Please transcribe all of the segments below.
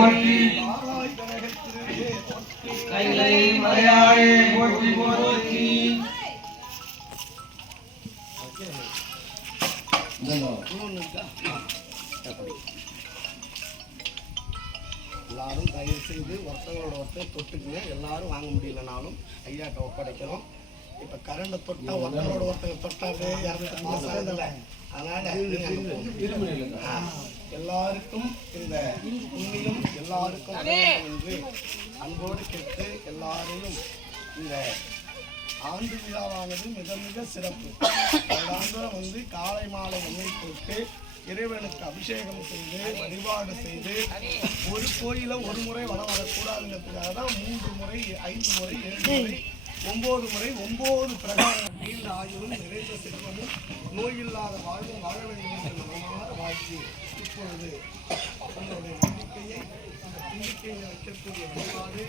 போற்றி கைலை மலையாளே போற்றி போற்றி எல்லாரும் தயவு செய்து ஒருத்தங்களோட ஒருத்தர் தொட்டுக்குங்க. எல்லாரும் வாங்க முடியலனாலும் ஐயாட்ட ஒப்படைக்கிறோம். இப்ப கரண்டை தொட்டா ஒருத்தரோட ஒருத்தங்க தொட்டாவே இறந்துல. அதனால எல்லாருக்கும் இந்த உண்மையும் எல்லாருக்கும் என்று அன்போடு கேட்டு எல்லாரையும் இந்த ஆண்டு விழாவானது மிக மிக சிறப்பு. ஆண்டு காலை மாலை எண்ணெய் போட்டு இறைவனுக்கு அபிஷேகம் செய்து வழிபாடு செய்து ஒரு கோயில ஒரு முறை வளம் வரக்கூடாதுங்கிறதுக்காக தான் 3 முறை 5 முறை 7 முறை 9 முறை 9 பிரகாரம் நீண்ட ஆயுளும் நிறைந்த செல்வமும் நோயில்லாத வாழ்வும் வாழ வேண்டும் என்று மனமாற வாழ்த்து இப்பொழுது உங்களுடைய நம்பிக்கையை அந்த நம்பிக்கையை வைக்கக்கூடிய வழிபாடு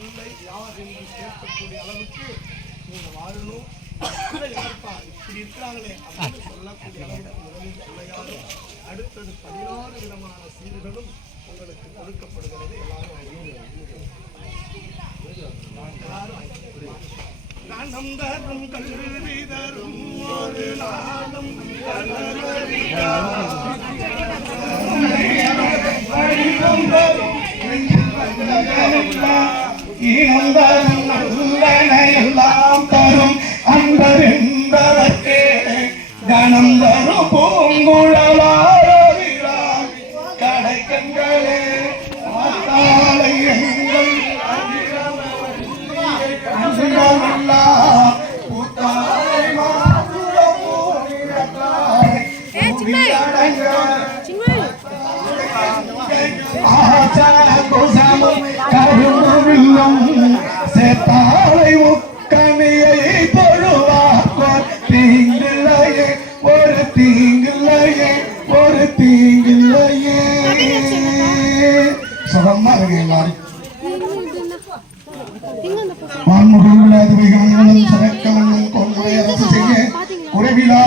இல்லை யார் என்று கேட்கக்கூடிய அளவுக்கு நீங்க வாழணும். இப்படி இருக்கிறாங்களே அப்படின்னு சொல்லக்கூடிய அளவுக்கு முதலில் பிள்ளையாரும் அடுத்தது 16 விதமான சீர்களும் உங்களுக்கு கொடுக்கப்படுகிறது. எல்லாரும் தரும் கல்வி தரும் ஒரு நாளும் எல்லாம் தரும் அன்பர் என்பதற்கே கணம் தரும் பூங்குழலாரோகிறார் கடைக்கண்களே மாத்தாலை எங்கள் சேத்தாலை முக்கணியை பொழுவார் தீங்கில்லையே ஒரு தீங்கில்லையே ஒரு தீங்கில்லையே. சுகமா இருக்கு எல்லாரும் குறைவிலா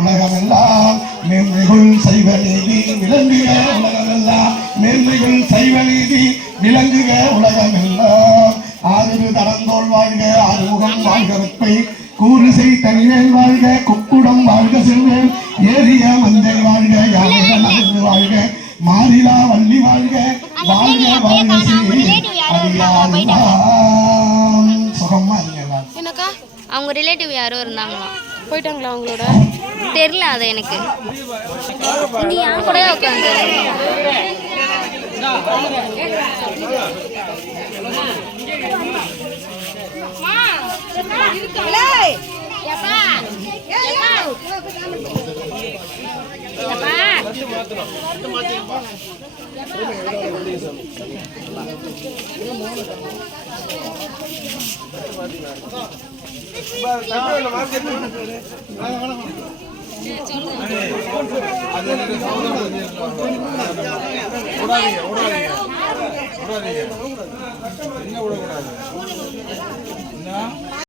உலகமெல்லாம் மேன்மைகள் சைவ நீதி விளங்குக உலகமெல்லாம் மேன்மைகள் சைவ நீதி விளங்குக உலகமெல்லாம். ஆறு தடந்தோல் வாழ்க ஆறுமுகம் வாழ்க வெப்பை கூறுசை தனிவேல் வாழ்க குக்குடம் வாழ்க செல்வேல் ஏறிய மஞ்சள் வாழ்க யானைகள் நடந்து வாழ்க மாறிலா வள்ளி வாழ்க வாழ்க வாழ்க சுகமா என்னக்கா அவங்க ரிலேட்டிவ் யாரோ இருந்தாங்களா போயிட்டாங்களா அவங்களோட தெரியல. அது எனக்கு நீ யார் கூட உட்காந்து ஓடாதீங்க